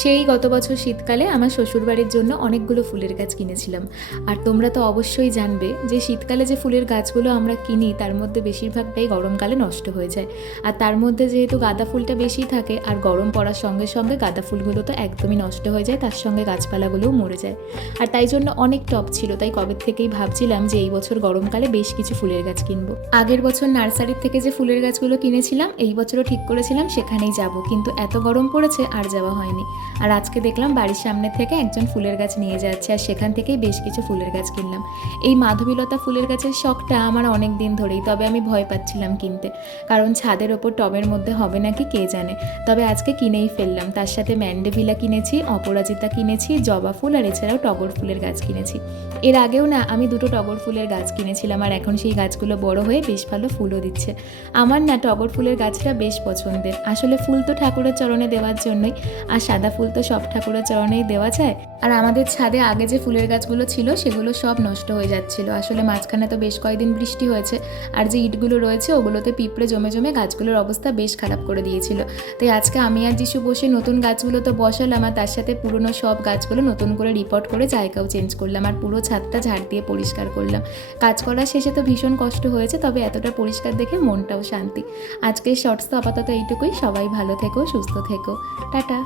সেই গত বছর শীতকালে আমার শ্বশুরবাড়ির জন্য অনেকগুলো ফুলের গাছ কিনেছিলাম। আর তোমরা তো অবশ্যই জানবে যে শীতকালে যে ফুলের গাছগুলো আমরা কিনি তার মধ্যে বেশিরভাগটাই গরমকালে নষ্ট হয়ে যায়। আর তার মধ্যে যেহেতু গাঁদা ফুলটা বেশি থাকে আর গরম পড়ার সঙ্গে সঙ্গে গাঁদা ফুলগুলো তো একদমই নষ্ট হয়ে যায়, তার সঙ্গে গাছপালাগুলোও মরে যায়। আর তাই জন্য অনেক টব ছিল, তাই কবে থেকেই ভাবছিলাম যে এই বছর গরমকালে বেশ কিছু ফুলের গাছ কিনবো। আগের বছর নার্সারির থেকে যে ফুলের গাছগুলো কিনেছিলাম এই বছরও ঠিক করেছিলাম সেখানেই যাব, কিন্তু এত গরম পড়েছে আর যাওয়া হয়নি। আর আজকে দেখলাম বাড়ির সামনে থেকে একজন ফুলের গাছ নিয়ে যাচ্ছে, আর সেখান থেকেই বেশ কিছু ফুলের গাছ কিনলাম। এই মাধবীলতা ফুলের গাছের শখটা আমার অনেক দিন ধরেই, তবে আমি ভয় পাচ্ছিলাম কিনতে, কারণ ছাদের ওপর টবের মধ্যে হবে নাকি কে জানে। তবে আজকে কিনেই ফেললাম। তার সাথে ম্যান্ডেভিলা কিনেছি, অপরাজিতা কিনেছি, জবা ফুল আর এছাড়াও টগর ফুলের গাছ কিনেছি। এর আগেও না আমি দুটো টগর ফুলের গাছ কিনেছিলাম, আর এখন সেই গাছগুলো বড় হয়ে বেশ ভালো ফুলও দিচ্ছে। আমার না টগর ফুলের গাছটা বেশ পছন্দের। আসলে ফুল তো ঠাকুরের চরণে দেওয়ার জন্যই, আর সাদা ফুল তো সব ঠাকুরের চরণেই দেওয়া যায়। আর আমাদের ছাদে আগে যে ফুলের গাছগুলো ছিল সেগুলো সব নষ্ট হয়ে যাচ্ছিল। আসলে মাঝখানে তো বেশ কয়েকদিন বৃষ্টি হয়েছে, আর যে ইটগুলো রয়েছে ওগুলোতে পিঁপড়ে জমে জমে গাছগুলোর অবস্থা বেশ খারাপ করে দিয়েছিল। তাই আজকে আমি আর যিশু বসে নতুন গাছগুলো তো বসালাম, আর তার সাথে পুরনো সব গাছগুলো নতুন করে রিপোর্ট করে জায়গাও চেঞ্জ করলাম, আর পুরো ছাদটা ঝাড় দিয়ে পরিষ্কার করলাম। কাজ করার শেষে তো ভীষণ কষ্ট হয়েছে, তবে এতটা পরিষ্কার দেখে মনটাও শান্তি। আজকের শর্টস তো আপাতত এইটুকুই। সবাই ভালো থেকো, সুস্থ থেকো, টাটা।